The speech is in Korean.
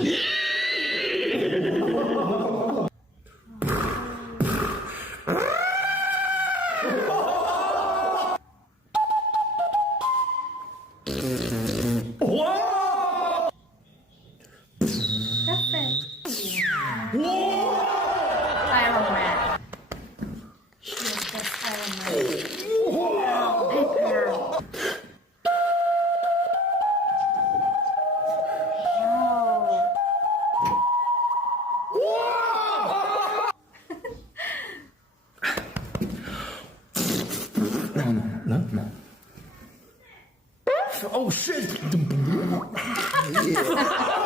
Iron Man. She's just Iron Man. Big girl. No. Oh shit! Yeah.